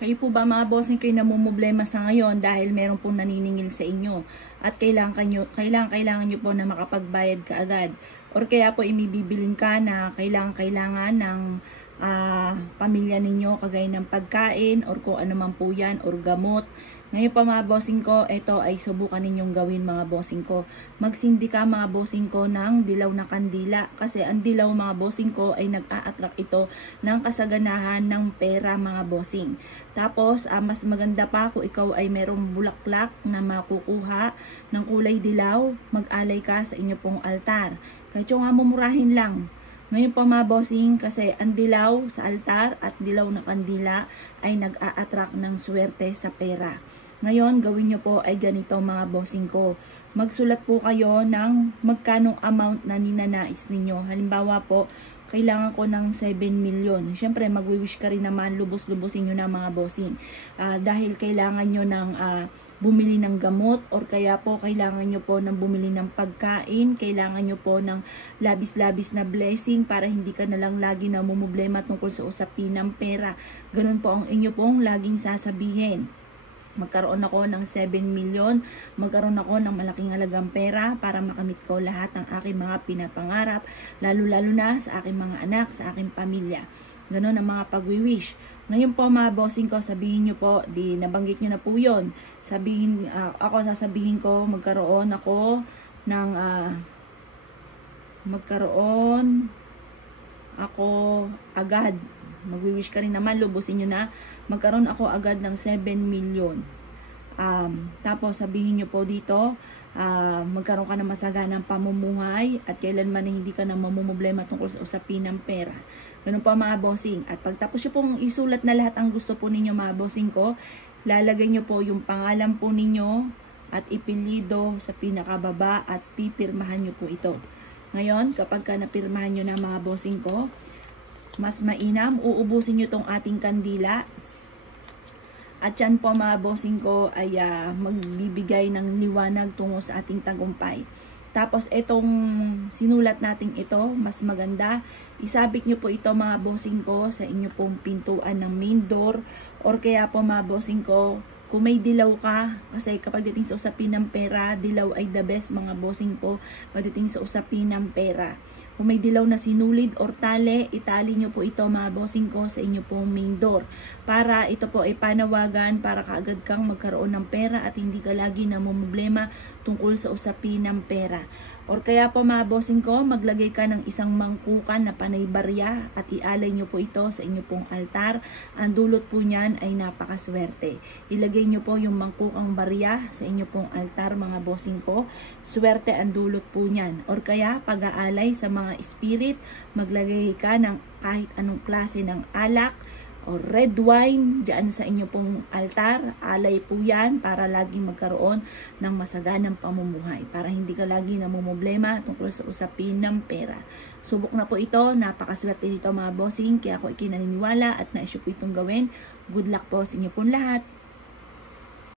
Kayo po ba mga bossing kayo namumblema sa ngayon dahil meron pong naniningil sa inyo at kailangan nyo po na makapagbayad kaagad, or kaya po imibibilin ka na kailangan ng pamilya ninyo kagaya ng pagkain or kung ano man po yan or gamot. Ngayon pa mga bossing ko, ito ay subukan ninyong gawin mga bossing ko. Magsindi ka mga bossing ko ng dilaw na kandila. Kasi ang dilaw mga bossing ko ay nag-a-attract ito ng kasaganahan ng pera mga bossing. Tapos mas maganda pa kung ikaw ay merong bulaklak na makukuha ng kulay dilaw, mag-alay ka sa inyo pong altar. Kahit yung mumurahin lang. Ngayon pa mga bossing, kasi ang dilaw sa altar at dilaw na kandila ay nag-a-attract ng swerte sa pera. Ngayon, gawin nyo po ay ganito mga bossing ko. Magsulat po kayo ng magkanong amount na ninanais ninyo. Halimbawa po, kailangan ko ng 7 million. Siyempre, magwi-wish ka rin naman, lubos-lubosin nyo na mga bossing. Dahil kailangan nyo ng bumili ng gamot, or kaya po kailangan nyo po ng bumili ng pagkain, kailangan nyo po ng labis-labis na blessing para hindi ka nalang lagi namumblema tungkol sa usapin ng pera. Ganun po ang inyo pong laging sasabihin. Magkaroon ako ng 7 million, magkaroon ako ng malaking halagang pera para makamit ko lahat ng aking mga pinapangarap, lalo-lalo na sa aking mga anak, sa aking pamilya. Ganon ang mga pag-wish. Ngayon po mga bossing ko, sabihin nyo po, di nabanggit nyo na po yun. Sasabihin ko, magkaroon ako agad. Magwi-wish ka rin naman, lubusin nyo na. Magkaroon ako agad ng 7 million. Tapos sabihin nyo po dito, magkaroon ka ng masaganang pamumuhay at kailanman na hindi ka na mamumblema tungkol sa usapin ng pera. Ganun po mga bossing. At pagtapos nyo pong isulat na lahat ang gusto po ninyo mga bossing ko, lalagay nyo po yung pangalan po ninyo at ipilido sa pinakababa at pipirmahan nyo po ito. Ngayon, kapag ka napirmahan nyo na mga bossing ko, mas mainam, uubusin nyo tong ating kandila. At yan po mga bossing ko ay magbibigay ng liwanag tungo sa ating tagumpay. Tapos itong sinulat natin ito, mas maganda, isabit nyo po ito mga bossing ko sa inyo pong pintuan ng main door, or kaya po mga bossing ko, kung may dilaw ka, kasi kapag dating sa usapin ng pera, dilaw ay the best mga bossing ko pagdating sa usapin ng pera. Kung may dilaw na sinulid or tali, itali nyo po ito mga bossing ko sa inyo pong main door. Para ito po ay panawagan para kaagad kang magkaroon ng pera at hindi ka lagi namumblema tungkol sa usapin ng pera. Or kaya po mga bossing ko, maglagay ka ng isang mangkukan na panay barya at ialay nyo po ito sa inyo pong altar. Ang dulot po niyan ay napakaswerte. Ilagay nyo po yung mangkukang barya sa inyo pong altar mga bossing ko. Swerte ang dulot po niyan. Or kaya pag-aalay sa mga spirit, maglagay ka ng kahit anong klase ng alak o red wine dyan sa inyo pong altar. Alay po yan para laging magkaroon ng masaganang pamumuhay, para hindi ka lagi namumblema tungkol sa usapin ng pera. Subok na po ito, napakaswerte dito mga bossing, kaya ako ikinaniniwala at naisyo po itong gawin. Good luck po sa inyo pong lahat.